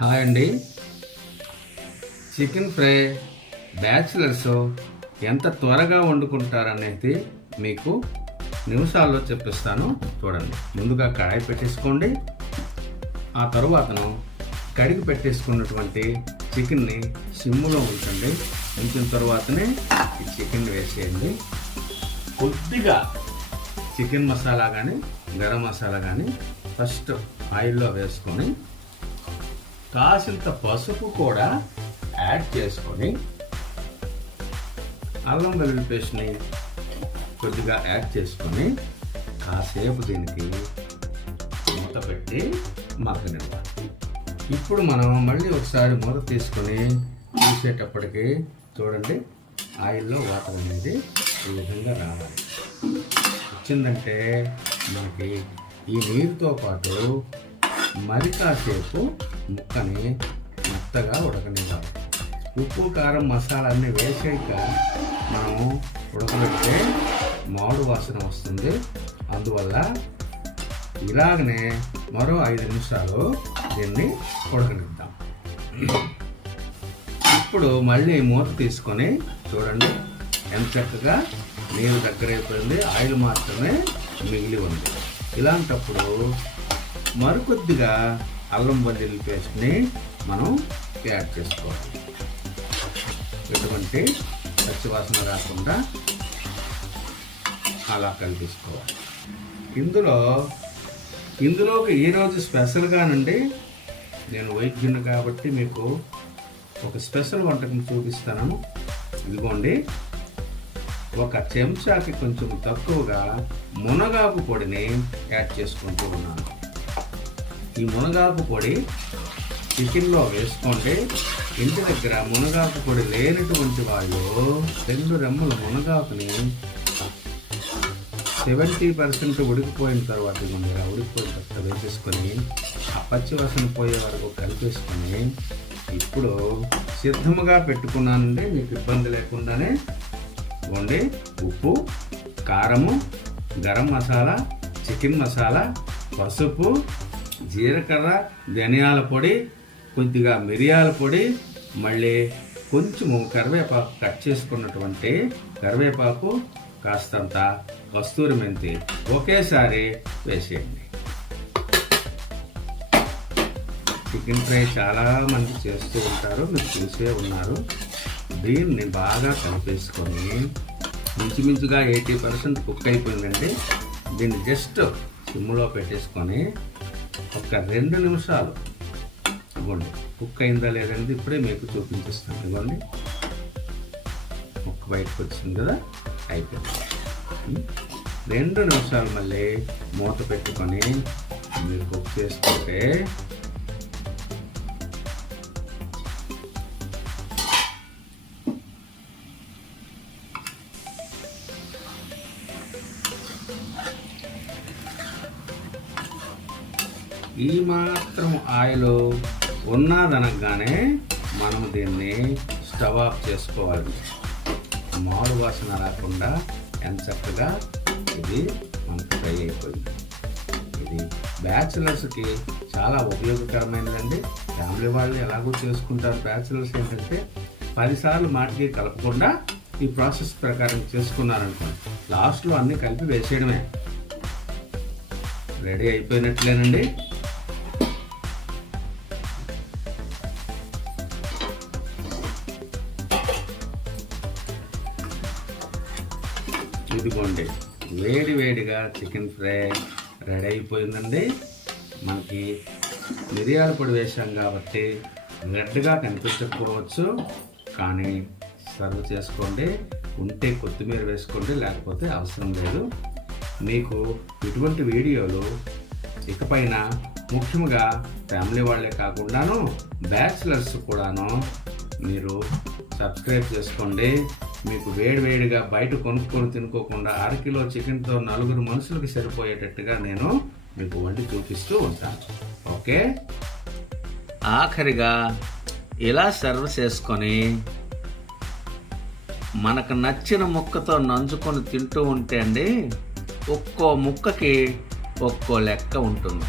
Hi అండి. Chicken fry bachelors ఎంత త్వరగా వండుకుంటారనేది మీకు నిమిషాల్లో చెప్పిస్తాను. చూడండి. ముందుగా కడాయి పెట్టేసుకోండి. ఆ తరువాతను కడిగి పెట్టేసుకున్నటువంటి చికెన్ని సిమ్ములో ఉంచండి. ఉంచిన తర్వాతనే ఈ చికెన్ వేసేయండి. కొద్దిగా చికెన్ మసాలా కానీ గరం మసాలా కానీ ఫస్ట్ ఆయిల్లో వేసుకొని కాసింత పసుపు కూడా యాడ్ చేసుకొని అల్లం వెల్లుల్లి పేస్ట్ని కొద్దిగా యాడ్ చేసుకొని కాసేపు దీనికి మూత పెట్టి మగ్గనివ్వాలి ఇప్పుడు మనం మళ్ళీ ఒకసారి మూత తీసుకొని చూసేటప్పటికి చూడండి ఆయిల్లో వాటర్ అనేది ఈ విధంగా రావాలి. వచ్చిందంటే మనకి ఈ నీరుతో పాటు మరి కాసేపు ముక్కని మెత్తగా ఉడకనివ్వాలి ఉప్పు కారం మసాలా అన్నీ వేసాక మనం ఉడకబెడితే మామిడి వాసన వస్తుంది. అందువల్ల ఇలాగనే మరో ఐదు నిమిషాలు దీన్ని ఉడకనిద్దాం. ఇప్పుడు మళ్ళీ మూత తీసుకొని చూడండి. ఎంత చక్కగా నీరు దగ్గర అయిపోయింది. ఆయిల్ మాత్రమే మిగిలి ఉంది. ఇలాంటప్పుడు మరికొద్దిగా అల్లం వెల్లుల్లి పేస్ట్ని మనం యాడ్ చేసుకోవాలి. ఎటువంటి పచ్చివాసన రాకుండా అలా కలిపిసుకోవాలి. ఇందులో ఇందులోకి ఈరోజు స్పెషల్గానండి నేను వైద్యుని కాబట్టి మీకు ఒక స్పెషల్ వంటకం చూపిస్తాను. ఇదిగోండి. ఒక చెంచాకి కొంచెం తక్కువగా మునగాకు పొడిని యాడ్ చేసుకుంటూ ఉన్నాను. ఈ మునగాకు పొడి చికెన్లో వేసుకోండి ఇంటి దగ్గర మునగాకు పొడి లేనటువంటి వాళ్ళు రెండు రెమ్మల మునగాకుని సెవెంటీ పర్సెంట్ ఉడికిపోయిన తర్వాత ఇదిగోండి ఉడికిపోయిన తర్వాత వేసేసుకొని ఆ పచ్చి వాసన పోయే వరకు కలిపేసుకొని ఇప్పుడు సిద్ధముగా పెట్టుకున్నానంటే మీకు ఇబ్బంది లేకుండానే వండి ఉప్పు కారము గరం మసాలా చికెన్ మసాలా పసుపు జీలకర్ర ధనియాల పొడి కొద్దిగా మిరియాల పొడి మళ్ళీ కొంచెము కరివేపాకు కట్ చేసుకున్నటువంటి కరివేపాకు కాస్తంత కస్తూరి మెంతి ఒకేసారి వేసేయండి. చికెన్ ఫ్రై చాలా మంది చేస్తూ ఉంటారు మీరు చూసే ఉన్నారు. దీన్ని బాగా కలిపేసుకొని మించుమించుగా ఎయిటీ పర్సెంట్ కుక్ అయిపోయిందండి. దీన్ని జస్ట్ సిమ్లో పెట్టేసుకొని ఒక రెండు నిమిషాలు. ఇవ్వండి. కుక్ అయిందా లేదండి ఇప్పుడే మీకు చూపించేస్తాను. ఇవ్వండి. ముక్క బయటకు వచ్చింది కదా అయిపోయింది. రెండు నిమిషాలు మళ్ళీ మూత పెట్టుకొని మీరు కుక్ చేసుకుంటే ఈ మాత్రం ఆయిల్ ఉన్నదనగానే మనం దీన్ని స్టవ్ ఆఫ్ చేసుకోవాలి. మామిడి వాసన రాకుండా ఎంత చక్కగా ఇది మనకు ఫ్రై అయిపోయింది. ఇది బ్యాచులర్స్కి చాలా ఉపయోగకరమైనదండి. ఫ్యామిలీ వాళ్ళు ఎలాగో చేసుకుంటారు బ్యాచులర్స్ ఏంటంటే పదిసార్లు మాటికి కలపకుండా ఈ ప్రాసెస్ ప్రకారం చేసుకున్నారనుకోండి లాస్ట్లో అన్నీ కలిపి వేసేయడమే. రెడీ అయిపోయినట్లేనండి. ఇదిగోండి వేడి వేడిగా చికెన్ ఫ్రై రెడీ అయిపోయిందండి. మనకి మిరియాల పొడి వేసాం కాబట్టి గడ్డగా కనిపించకపోవచ్చు కానీ సర్వ్ చేసుకోండి. ఉంటే కొత్తిమీర వేసుకోండి లేకపోతే అవసరం లేదు. మీకు ఇటువంటి వీడియోలు ఇకపైన ముఖ్యంగా ఫ్యామిలీ వాళ్ళే కాకుండాను బ్యాచిలర్స్ కూడాను మీరు సబ్స్క్రైబ్ చేసుకోండి. మీకు వేడివేడిగా బయట కొనుక్కొని తినుకోకుండా అరకిలో చికెన్తో నలుగురు మనుషులకు సరిపోయేటట్టుగా నేను మీకు వండి చూపిస్తూ ఉంటాను. ఓకే? ఆఖరిగా ఇలా సర్వ్ చేసుకొని మనకు నచ్చిన ముక్కతో నంచుకొని తింటూ ఉంటే అండి ఒక్కో ముక్కకి ఒక్కో లెక్క ఉంటుంది.